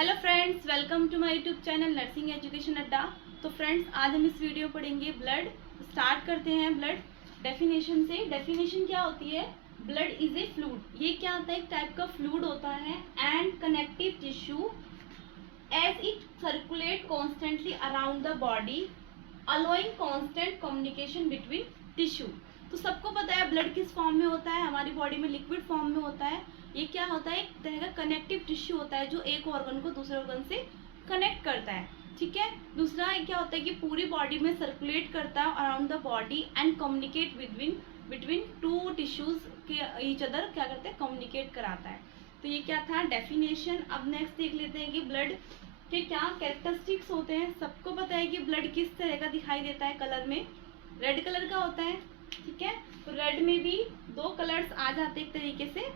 Hello friends, welcome to my YouTube channel nursing education Adda. तो friends, आज हम इस वीडियो पढ़ेंगे ब्लड। स्टार्ट करते हैं ब्लड डेफिनेशन से। डेफिनेशन क्या होती है? Blood is a fluid. ये क्या होता है? एक टाइप का फ्लूइड होता है and connective tissue as it circulate constantly around the body allowing constant communication between tissue. तो सबको पता है ब्लड किस फॉर्म में होता है, हमारी बॉडी में लिक्विड फॉर्म में होता है। ये क्या होता है? एक तरह का कनेक्टिव टिश्यू होता है जो एक ऑर्गन को दूसरे ऑर्गन से कनेक्ट करता है। ठीक है। दूसरा क्या होता है कि पूरी बॉडी में सर्कुलेट करता है around the body and communicate between two tissues के ईच अदर क्या करते हैं? कम्युनिकेट कराता है। तो ये क्या था? डेफिनेशन। अब नेक्स्ट देख लेते हैं कि ब्लड के क्या कैरेक्टरिस्टिक्स होते हैं। सबको पता है कि ब्लड किस तरह का दिखाई देता है कलर में? रेड कलर का होता है। ठीक है। तो रेड में भी दो कलर्स आ जाते हैं एक तरीके से,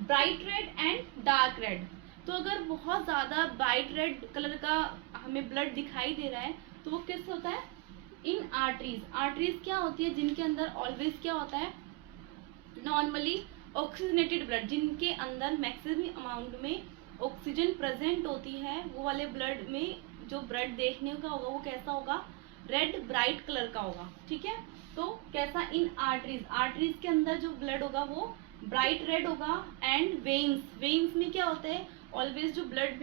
bright red and dark red. तो अगर बहुत ज़्यादा ब्राइट रेड कलर का हमें ब्लड दिखाई दे रहा है तो वो किस होता है? इन आर्टरीज। आर्टरीज क्या होती है? जिनके अंदर ऑलवेज क्या होता है? नॉर्मली ऑक्सीजनेटेड ब्लड, जिनके अंदर मैक्सिमम अमाउंट में ऑक्सीजन प्रेजेंट होती है, वो वाले ब्लड में जो ब्लड देखने का होगा वो कैसा होगा? रेड ब्राइट कलर का होगा। ठीक है। तो कैसा? इन आर्टरीज। आर्टरीज के अंदर जो ब्लड होगा वो ब्राइट रेड होगा। And veins. वेन्स में क्या होता है? ऑलवेज जो ब्लड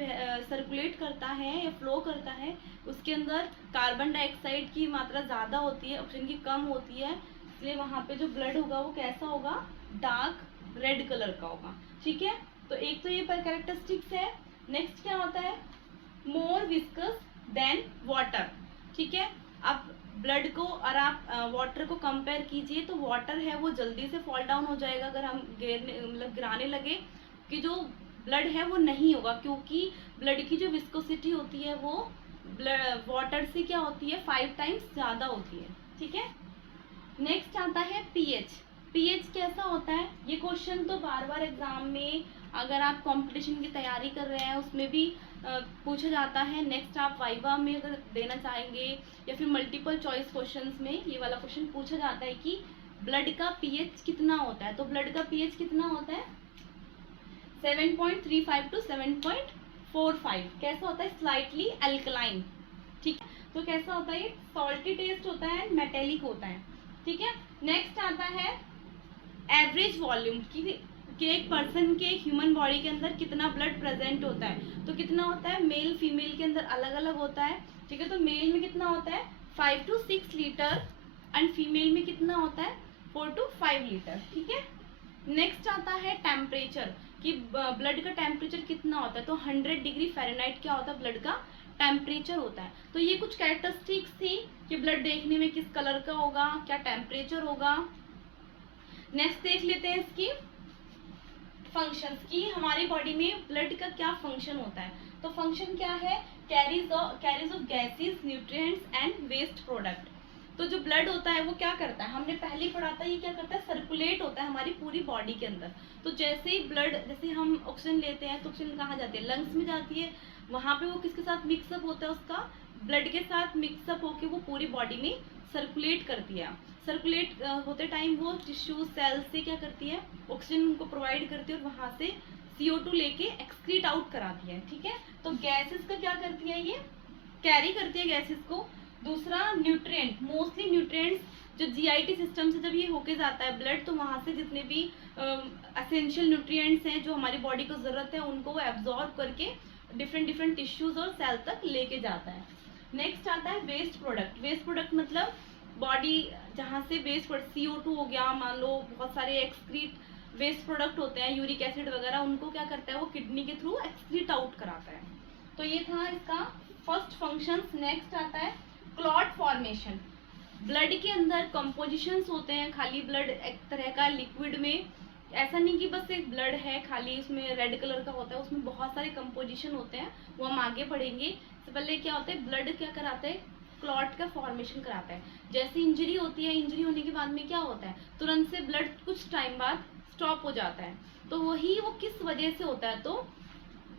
सर्कुलेट करता है या फ्लो करता है उसके अंदर कार्बन डाइऑक्साइड की मात्रा ज़्यादा होती है, ऑक्सीजन की कम होती है, इसलिए वहाँ पे जो ब्लड होगा वो कैसा होगा? डार्क रेड कलर का होगा। ठीक है। तो एक तो ये कैरेक्टरिस्टिक्स है। नेक्स्ट क्या होता है? More viscous than water. ठीक है। अब ब्लड को और आप वाटर को कंपेयर कीजिए तो वाटर है वो जल्दी से फॉल डाउन हो जाएगा अगर हम गिराने लगे, कि जो ब्लड है वो नहीं होगा, क्योंकि ब्लड की जो विस्कोसिटी होती है वो वाटर से क्या होती है? 5 टाइम्स ज़्यादा होती है। ठीक है। नेक्स्ट आता है पीएच। पीएच कैसा होता है? ये क्वेश्चन तो बार बार एग्जाम में, अगर आप कंपटीशन की तैयारी कर रहे हैं उसमें भी पूछा जाता है। नेक्स्ट आप वाइवा में अगर देना चाहेंगे या फिर मल्टीपल चॉइस क्वेश्चंस में ये वाला क्वेश्चन पूछा जाता है कि ब्लड का पीएच कितना होता है। तो ब्लड का पीएच कितना होता है? 7.35 टू 7.45। कैसा होता है? Slightly alkaline. ठीक है। तो कैसा होता है? ये सॉल्टी टेस्ट होता है, मेटेलिक होता है। ठीक है। नेक्स्ट आता है एवरेज वॉल्यूम कि एक पर्सन के ह्यूमन बॉडी के अंदर कितना ब्लड प्रेजेंट होता है। तो कितना होता है? मेल फीमेल के अंदर अलग अलग होता है। ठीक है। तो मेल में कितना होता है? 5 टू 6 लीटर एंड फीमेल में कितना होता है? 4 टू 5 लीटर। ठीक है। नेक्स्ट आता है टेम्परेचर, कि ब्लड का टेम्परेचर कितना होता है। तो 100 डिग्री फ़ारेनहाइट क्या होता है? ब्लड का टेम्परेचर होता है। तो ये कुछ कैरेक्टरिस्टिक्स थी कि ब्लड देखने में किस कलर का होगा, क्या टेम्परेचर होगा। नेक्स्ट देख लेते हैं इसकी फंक्शंस की, हमारी बॉडी में ब्लड का क्या फंक्शन होता है। तो फंक्शन क्या है? Carries of gases, nutrients and waste product. तो जो ब्लड होता है वो क्या करता है? हमने पहले ही पढ़ा था, ये क्या करता है? सर्कुलेट होता है हमारी पूरी बॉडी के अंदर। तो जैसे ही ब्लड, जैसे हम ऑक्सीजन लेते हैं तो ऑक्सीजन कहाँ जाती है? लंग्स में जाती है। वहाँ पे वो किसके साथ मिक्सअप होता है? उसका ब्लड के साथ मिक्सअप होकर वो पूरी बॉडी में सर्कुलेट करती है। सर्कुलेट होते टाइम वो टिश्यू सेल से क्या करती है? ऑक्सीजन उनको प्रोवाइड करती है और वहाँ से CO2 लेके एक्सक्रीट आउट कराती है। ठीक है। तो गैसेस का क्या करती है? ये कैरी करती है गैसेस को। दूसरा न्यूट्रिएंट, मोस्टली न्यूट्रिएंट्स जो GIT सिस्टम से जब ये होके जाता है ब्लड, तो वहाँ से जितने भी एसेंशियल न्यूट्रिएंट्स हैं जो हमारी बॉडी को ज़रूरत है उनको वो एब्जॉर्ब करके डिफरेंट टिश्यूज और सेल तक लेके जाता है। नेक्स्ट आता है वेस्ट प्रोडक्ट। वेस्ट प्रोडक्ट मतलब बॉडी जहाँ से वेस्ट प्रोडक्ट, CO2 हो गया, मान लो बहुत सारे एक्सक्रीट वेस्ट प्रोडक्ट होते हैं, यूरिक एसिड वगैरह, उनको क्या करता है? वो किडनी के थ्रू एक्सक्रीट आउट कराता है। तो ये था इसका फर्स्ट फंक्शन। नेक्स्ट आता है क्लॉट फॉर्मेशन। ब्लड के अंदर कंपोजिशंस होते हैं। खाली ब्लड एक तरह का लिक्विड में, ऐसा नहीं कि बस एक ब्लड है खाली उसमें रेड कलर का होता है, उसमें बहुत सारे कंपोजिशन होते हैं, वो हम आगे पढ़ेंगे। इससे पहले क्या होता है? ब्लड क्या कराता है? क्लॉट का फॉर्मेशन कराता है। जैसे इंजरी होती है, इंजरी होने के बाद में क्या होता है? तुरंत से ब्लड कुछ टाइम बाद स्टॉप हो जाता है। तो वही वो किस वजह से होता है? तो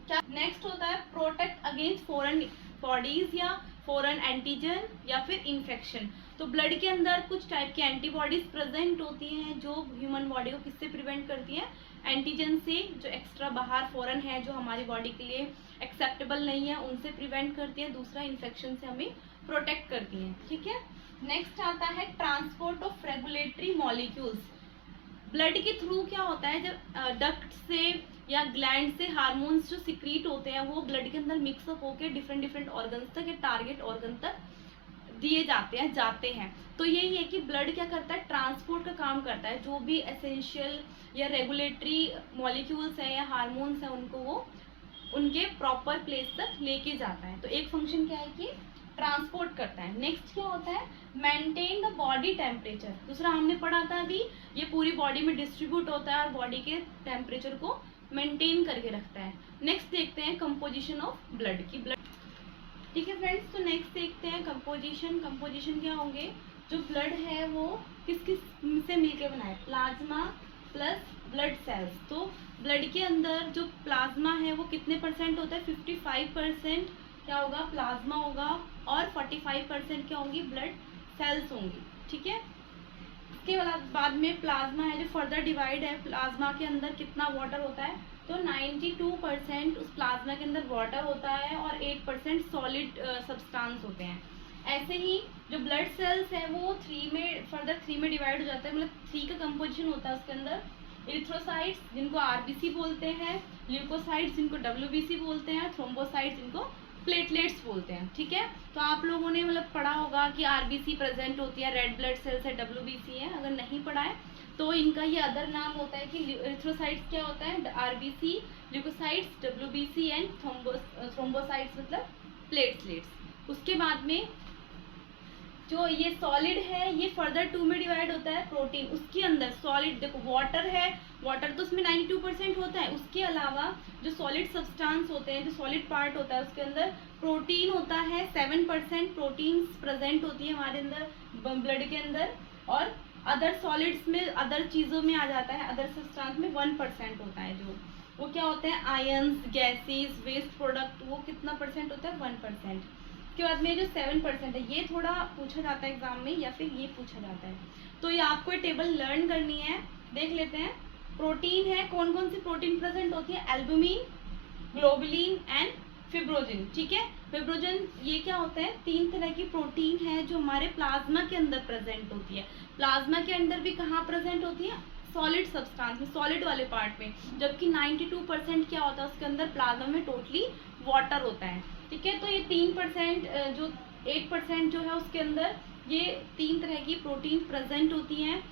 क्या नेक्स्ट होता है? प्रोटेक्ट अगेंस्ट फॉरेन बॉडीज या फॉरेन एंटीजन या फिर इन्फेक्शन। तो ब्लड के अंदर कुछ टाइप की एंटीबॉडीज प्रेजेंट होती हैं जो ह्यूमन बॉडी को किससे प्रिवेंट करती हैं? एंटीजन से, जो एक्स्ट्रा बाहर फॉरेन है जो हमारी बॉडी के लिए एक्सेप्टेबल नहीं है उनसे प्रिवेंट करती है, दूसरा इन्फेक्शन से हमें प्रोटेक्ट करती हैं। ठीक है, नेक्स्ट आता है transport of regulatory molecules. Blood के थ्रू क्या होता है, जब डक्ट से या ग्लैंड से हार्मोन्स जो सिक्रीट होते हैं वो ब्लड के अंदर मिक्सअप होकर डिफरेंट डिफरेंट ऑर्गन्स तक या टारगेट ऑर्गन तक दिए जाते हैं। तो यही है कि ब्लड क्या करता है, ट्रांसपोर्ट का काम करता है, जो भी एसेंशियल या रेगुलेटरी मॉलिक्यूल्स हैं या हार्मोन्स हैं उनको वो उनके प्रॉपर प्लेस तक लेके जाता है। तो एक फंक्शन क्या है कि ट्रांसपोर्ट करता है। नेक्स्ट क्या होता है, मेंटेन द बॉडी टेम्परेचर। दूसरा हमने पढ़ा था अभी, ये पूरी बॉडी में डिस्ट्रीब्यूट होता है और बॉडी के टेम्परेचर को मेंटेन करके रखता है। नेक्स्ट देखते हैं कंपोजिशन ऑफ ब्लड की। ब्लड, ठीक है फ्रेंड्स, तो नेक्स्ट देखते हैं कंपोजिशन क्या होंगे, जो ब्लड है वो किस किस से मिलकर बना है, प्लाज्मा प्लस ब्लड सेल्स। तो ब्लड के अंदर जो प्लाज्मा है वो कितने परसेंट होता है, 55% क्या होगा, प्लाज्मा होगा और 45% क्या होंगी, ब्लड सेल्स होंगी। ठीक है, इसके बाद में प्लाज्मा है जो फर्दर डिवाइड है, प्लाज्मा के अंदर कितना वाटर होता है, तो 92% उस प्लाज्मा के अंदर वाटर होता है और 8% सॉलिड सब्सटेंस होते हैं। ऐसे ही जो ब्लड सेल्स है वो 3 में डिवाइड हो जाता है, मतलब 3 का कंपोजिशन होता है उसके अंदर। इरिथ्रोसाइट्स जिनको आरबीसी बोलते हैं, ल्यूकोसाइट्स जिनको डब्ल्यूबीसी बोलते हैं, थ्रोम्बोसाइट्स जिनको प्लेटलेट्स बोलते हैं। ठीक है, तो आप लोगों ने मतलब पढ़ा होगा कि आरबीसी प्रेजेंट होती है, रेड ब्लड सेल्स है, डब्ल्यूबीसी है। अगर नहीं पढ़ा है तो इनका ये अदर नाम होता है कि इरिथ्रोसाइट्स क्या होता है, RBC, leucocytes, WBC and thrombocytes मतलब प्लेटलेट्स। उसके बाद में जो ये सॉलिड है ये फर्दर 2 में डिवाइड होता है, प्रोटीन। उसके अंदर सॉलिड, देखो वाटर है, वाटर तो उसमें 92% होता है, उसके अलावा जो सॉलिड सब्सटेंस होते हैं, जो सॉलिड पार्ट होता है उसके अंदर प्रोटीन होता है, 7% प्रोटीन्स प्रेजेंट होती है हमारे अंदर ब्लड के अंदर। और अदर सॉलिड्स में, अदर चीज़ों में आ जाता है, अदर सब्सटेंस में 1% होता है, जो वो क्या होते हैं, आयंस, गैसेस, वेस्ट प्रोडक्ट, वो कितना परसेंट होता है, 1%। उसके बाद में जो 7% है ये थोड़ा पूछा जाता है एग्जाम में, या फिर ये पूछा जाता है। तो ये आपको ये टेबल लर्न करनी है, देख लेते हैं। प्रोटीन है, कौन कौन सी प्रोटीन प्रेजेंट होती है, एल्बुमिन, ग्लोबुलिन एंड फिब्रोजिन। ठीक है, फिब्रोजिन ये क्या होता है, 3 तरह की प्रोटीन है जो हमारे प्लाज्मा के अंदर प्रेजेंट होती है। प्लाज्मा के अंदर भी कहाँ प्रेजेंट होती है, सॉलिड सब्सटेंस में, सॉलिड वाले पार्ट में। जबकि 92% क्या होता है उसके अंदर, प्लाज्मा में टोटली वाटर होता है। ठीक है, तो ये 3% जो 8% जो है उसके अंदर ये 3 तरह की प्रोटीन प्रेजेंट होती हैं।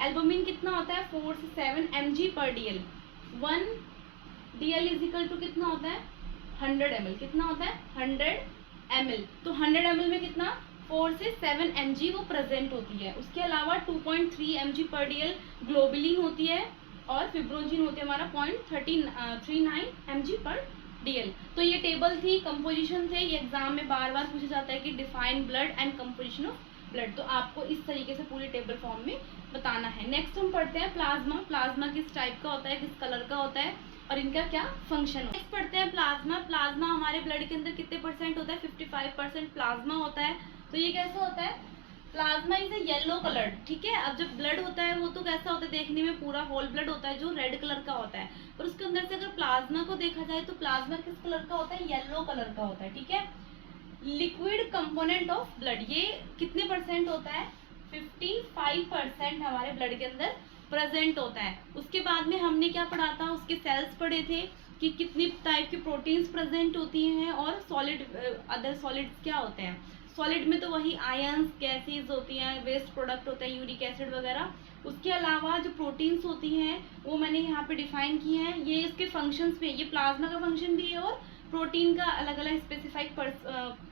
एल्बुमिन कितना होता है, 4 से 7 mg/dl। 1 dl is equal to कितना होता है, 100 ml। कितना होता है, 100 ml। तो 100 ml में कितना, 4 से 7 mg वो प्रेजेंट होती है। उसके अलावा 2.3 mg/dl ग्लोबुलिन होती है और फिब्रोजिन होती है हमारा 0.39 mg/dl। तो ये टेबल थी, कंपोजिशन थे, ये एग्जाम में बार बार पूछा जाता है कि define blood and composition of blood. तो आपको इस तरीके से पूरे टेबल फॉर्म में बताना है। नेक्स्ट हम पढ़ते हैं प्लाज्मा। प्लाज्मा किस टाइप का होता है, किस कलर का होता है और इनका क्या फंक्शन है। नेक्स्ट पढ़ते हैं प्लाज्मा। प्लाज्मा हमारे ब्लड के अंदर कितने परसेंट होता है, 55% प्लाज्मा होता है। तो ये कैसा होता है, plasma is a yellow colour. ठीक है, अब जब ब्लड होता है वो तो कैसा होता है, देखने में पूरा होल ब्लड होता है जो रेड कलर का होता है, पर उसके अंदर से अगर प्लाज्मा को देखा जाए तो प्लाज्मा किस कलर का होता है, येलो कलर का होता है। ठीक है, लिक्विड कंपोनेंट ऑफ ब्लड, ये कितने परसेंट होता है, 55% हमारे ब्लड के अंदर प्रेजेंट होता है। उसके बाद में हमने क्या पढ़ा था, उसके सेल्स पढ़े थे कि कितनी टाइप की प्रोटीन्स प्रेजेंट होती हैं और सॉलिड, अदर सॉलिड्स क्या होते हैं। सॉलिड में तो वही आयंस, गैसेस होती हैं, वेस्ट प्रोडक्ट होता है, यूरिक एसिड वगैरह। उसके अलावा जो प्रोटीन्स होती हैं वो मैंने यहाँ पे डिफाइन की हैं। ये इसके फंक्शंस पे, ये प्लाज्मा का फंक्शन भी है और प्रोटीन का अलग अलग स्पेसिफाइड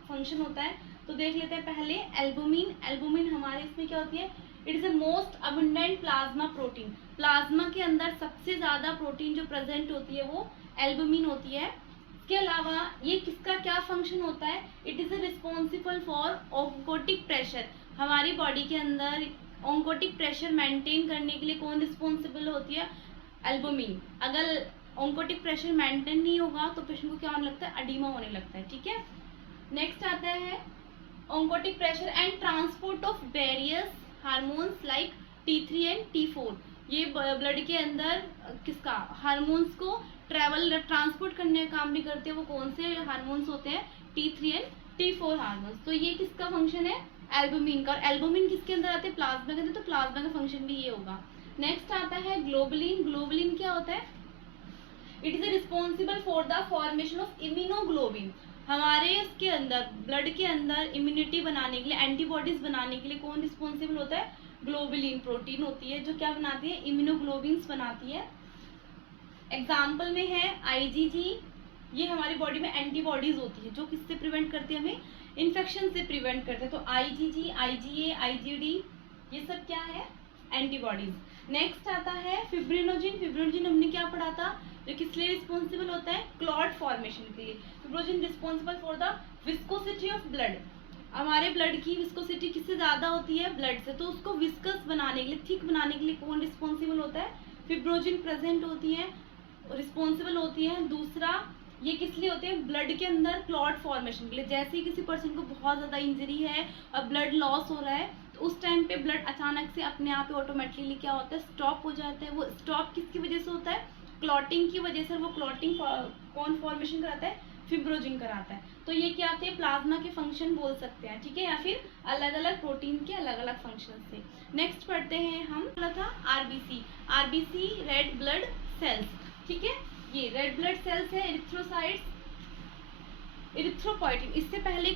फंक्शन होता है। तो देख लेते हैं पहले एल्बुमिन। एल्बुमिन हमारे इसमें क्या होती है, it is a most abundant plasma protein. Plasma के अंदर सबसे ज़्यादा प्रोटीन जो प्रेजेंट होती है वो एल्बुमिन होती है। इसके अलावा ये किसका क्या फंक्शन होता है, it is responsible for oncotic pressure. हमारी बॉडी के अंदर ऑन्कोटिक प्रेशर मेंटेन करने के लिए कौन रिस्पॉन्सिबल होती है, एल्बुमिन। अगर ऑन्कोटिक प्रेशर मेंटेन नहीं होगा तो पेशेंट को क्या होने लगता है, एडिमा होने लगता है। ठीक है, नेक्स्ट आता है oncotic pressure and transport of various hormones like T3 and T4। ये ब्लड के अंदर किसका, हार्मोन्स को ट्रांसपोर्ट करने का काम भी करते हैं, वो कौन से हार्मोन्स होते हैं, T3 एंड T4 हार्मोन्स। तो ये किसका फंक्शन है, एल्बुमिन का। और एल्बुमिन किसके अंदर आते हैं, प्लाज्मा के अंदर, तो प्लाज्मा का फंक्शन भी ये होगा। नेक्स्ट आता है ग्लोबुलिन। ग्लोबुलिन क्या होता है, it is responsible for the formation of immunoglobulin. हमारे उसके अंदर ब्लड के अंदर इम्यूनिटी बनाने के लिए, एंटीबॉडीज बनाने के लिए कौन रिस्पॉन्सिबल होता है, ग्लोबुलिन प्रोटीन होती है जो क्या बनाती है, इम्यूनोग्लोबिन्स बनाती है। एग्जाम्पल में है IgG, ये हमारी बॉडी में एंटीबॉडीज होती है जो किससे प्रिवेंट करती है, हमें इन्फेक्शन से प्रिवेंट करते हैं। तो IgG, IgA, IgD ये सब क्या है, एंटीबॉडीज। नेक्स्ट आता है फिब्रिनोजिन। फिब्रिनोजिन हमने क्या पढ़ा था, जो किस लिए रिस्पॉन्सिबल होता है, क्लॉट फॉर्मेशन के लिए। Fibrinogen responsible for the viscosity of blood. हमारे ब्लड की विस्कोसिटी किससे ज्यादा होती है, ब्लड से, तो उसको विस्कस बनाने के लिए, थिक बनाने के लिए कौन रिस्पॉन्सिबल होता है, फिब्रिनोजिन प्रेजेंट होती है, रिस्पॉन्सिबल होती है। दूसरा ये किस लिए होते हैं, ब्लड के अंदर क्लॉट फॉर्मेशन के लिए। जैसे ही किसी पर्सन को बहुत ज़्यादा इंजरी है और ब्लड लॉस हो रहा है, तो उस टाइम पे ब्लड अचानक से अपने आप ही ऑटोमेटिकली क्या होता है, स्टॉप हो जाता है। वो स्टॉप किसकी वजह से होता है, क्लॉटिंग की वजह से। वो क्लॉटिंग कौन फॉर्मेशन कराता है, फिब्रोजिन कराता है। तो ये क्या आते हैं, प्लाज्मा के फंक्शन बोल सकते हैं, ठीक है, या फिर अलग अलग प्रोटीन के अलग अलग फंक्शन से। नेक्स्ट पढ़ते हैं हम, बोला था RBC. RBC red blood cells, ठीक है, ये रेड ब्लड सेल्स है, इरिथ्रोसाइट्स, इरिथ्रोपोइटिन। इससे पहले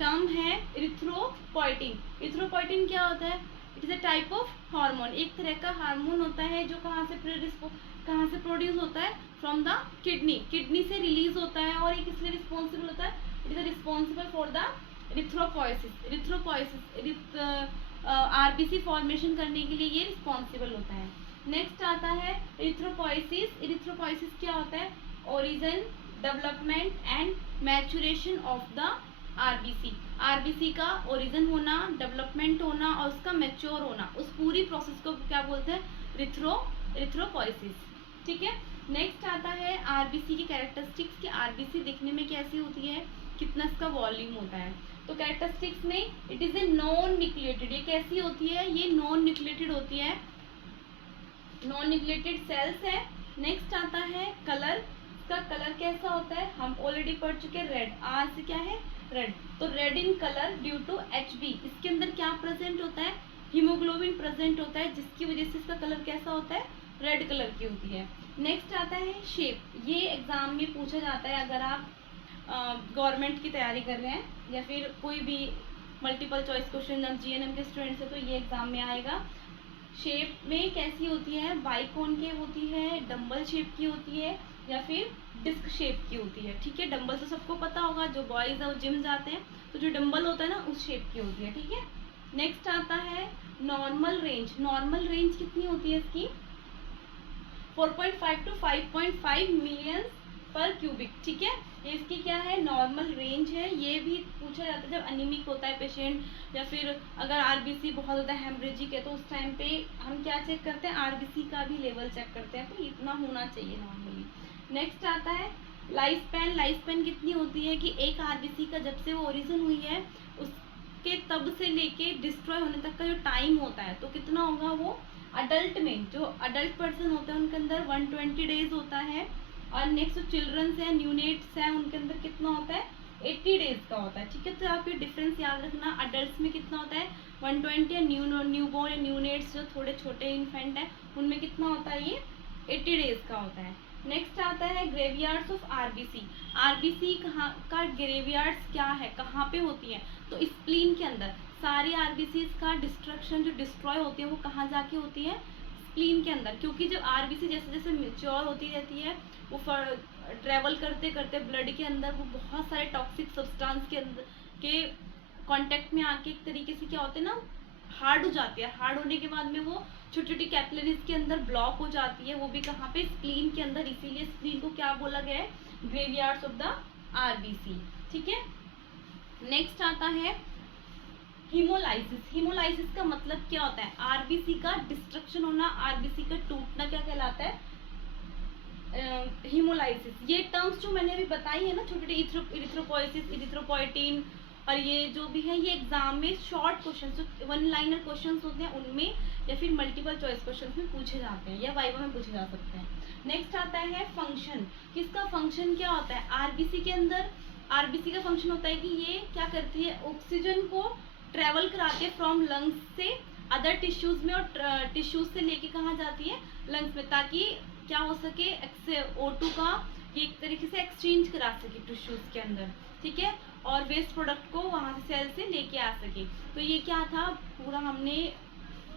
टर्म है इरिथ्रोपोइटिन। इरिथ्रोपोइटिन क्या होता है, it is a type of hormone, एक तरह का हार्मोन होता है जो कहाँ से प्रोड्यूस होता है, फ्रॉम द किडनी। किडनी से रिलीज होता है और ये किस लिए रिस्पॉन्सिबल होता है, it is responsible for the erythropoiesis. RBC formation करने के लिए ये रिस्पॉन्सिबल होता है। नेक्स्ट आता है इरिथ्रोपोइसिस। इरिथ्रोपोइसिस क्या होता है, origin, development and maturation of the RBC. RBC का ओरिजिन होना, डेवलपमेंट होना और उसका मैच्योर होना, उस पूरी प्रोसेस को क्या बोलते हैं, इरिथ्रोपोइसिस, ठीक है। नेक्स्ट आता है आरबीसी की कैरेक्टरिस्टिक्स, कि आरबीसी दिखने में कैसी होती है, कितना इसका वॉल्यूम होता है। तो कैरेक्टरिस्टिक्स में it is a non nucleated. ये कैसी होती है, ये नॉन न्यूक्लिएटेड होती है, नॉन न्यूक्लिएटेड सेल्स है। नेक्स्ट आता है कलर। इसका कलर कैसा होता है, हम ऑलरेडी पढ़ चुके हैं, रेड। आर से क्या है, रेड। तो red in colour due to HB। इसके अंदर क्या प्रेजेंट होता है, हीमोग्लोबिन प्रेजेंट होता है, जिसकी वजह से इसका कलर कैसा होता है, रेड कलर की होती है। नेक्स्ट आता है शेप। ये एग्जाम में पूछा जाता है, अगर आप गवर्नमेंट की तैयारी कर रहे हैं या फिर कोई भी मल्टीपल चॉइस क्वेश्चन, अब GNM के स्टूडेंट्स हैं तो ये एग्जाम में आएगा। शेप में कैसी होती है, बाइकॉनकेव होती है, डंबल शेप की होती है, या फिर डिस्क शेप की होती है, ठीक है। डंबल तो सबको पता होगा, जो बॉयज है वो जिम जाते हैं, तो जो डंबल होता है ना, उस शेप की होती है, ठीक है। नेक्स्ट आता है नॉर्मल रेंज। नॉर्मल रेंज कितनी होती है इसकी, 4.5 to 5.5 मिलियन पर क्यूबिक, ठीक है। ये इसकी क्या है, नॉर्मल रेंज है। ये भी पूछा जाता है जब अनीमिक होता है पेशेंट, या फिर अगर आरबीसी बहुत ज़्यादा हेमरेजिक है, तो उस टाइम पे हम क्या चेक करते हैं, आरबीसी का भी लेवल चेक करते हैं, तो इतना होना चाहिए नॉर्मली। नेक्स्ट आता है लाइफ स्पैन। लाइफ स्पैन कितनी होती है, कि एक आरबीसी का जब से वो ओरिजिन हुई है उसके तब से लेके डिस्ट्रॉय होने तक का जो टाइम होता है, तो कितना होगा वो, अडल्ट में जो अडल्ट पर्सन होते हैं उनके अंदर 120 डेज होता है, और नेक्स्ट जो चिल्ड्रंस हैं, न्यूनेट्स हैं, उनके अंदर कितना होता है, 80 डेज का होता है, ठीक है। तो आप ये डिफरेंस याद रखना, अडल्ट में कितना होता है 120, या न्यूबॉर्न या न्यूनेट्स जो थोड़े छोटे इन्फेंट हैं उनमें कितना होता है, ये 80 डेज का होता है। नेक्स्ट आता है ग्रेवयार्ड्स ऑफ आरबीसी। आरबीसी कहाँ का ग्रेवयार्ड्स क्या है, कहाँ पे होती है, तो स्प्लीन के अंदर। सारी आरबीसी का डिस्ट्रक्शन जो डिस्ट्रॉय होती है वो कहाँ जाके होती है, स्प्लीन के अंदर। क्योंकि जब आरबीसी जैसे जैसे मेच्योर होती रहती है, वो ट्रेवल करते करते ब्लड के अंदर वो बहुत सारे टॉक्सिक सब्सटेंस के अंदर के कांटेक्ट में आके एक तरीके से क्या होते हैं ना, हार्ड हो जाती है। हार्ड होने के बाद में वो छोटी छोटी कैपिलरीज के अंदर ब्लॉक हो जाती है, वो भी कहाँ पे, स्प्लीन के अंदर। इसीलिए स्प्लीन को क्या बोला गया है, ग्रेवयार्ड्स ऑफ द आरबीसी, ठीक है। नेक्स्ट आता है हीमोलाइसिस। हीमोलाइसिस का मतलब क्या होता है, आरबीसी का डिस्ट्रक्शन होना, आरबीसी का टूटना क्या कहलाता है, हीमोलाइसिस। ये टर्म्स जो मैंने अभी बताई है ना, छोटे छोटे इरिथ्रोपोइसिस, इरिथ्रोपोइटिन, और ये जो भी है, ये एग्जाम में शॉर्ट क्वेश्चन, जो 1 लाइनर क्वेश्चन होते हैं उनमें, या फिर मल्टीपल चॉइस क्वेश्चन में पूछे जाते हैं, या वाइवा में पूछे जा सकते हैं। नेक्स्ट आता है फंक्शन। किसका फंक्शन क्या होता है? आरबीसी के अंदर आरबीसी का फंक्शन होता है कि ये क्या करती है, ऑक्सीजन को ट्रेवल कराती है फ्रॉम लंग्स से अदर टिश्यूज में, और टिश्यूज से लेके कहाँ जाती है, लंग्स में, ताकि क्या हो सके, O2 का ये एक तरीके से एक्सचेंज करा सके टिश्यूज के अंदर, ठीक है, और वेस्ट प्रोडक्ट को वहां से सेल से लेके आ सके। तो ये क्या था, पूरा हमने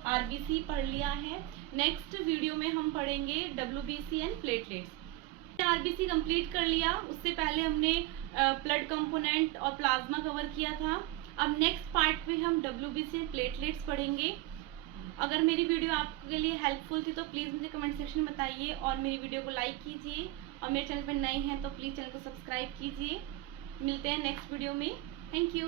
आरबीसी पढ़ लिया है। नेक्स्ट वीडियो में हम पढ़ेंगे WBC and platelets. RBC complete कर लिया, उससे पहले हमने ब्लड कंपोनेंट और प्लाज्मा कवर किया था। अब नेक्स्ट पार्ट में हम डब्ल्यूबीसी एंड प्लेटलेट्स पढ़ेंगे। अगर मेरी वीडियो आपके लिए हेल्पफुल थी तो प्लीज़ मुझे कमेंट सेक्शन में बताइए, और मेरी वीडियो को लाइक कीजिए, और मेरे चैनल पर नए हैं तो प्लीज़ चैनल को सब्सक्राइब कीजिए। मिलते हैं नेक्स्ट वीडियो में। Thank you.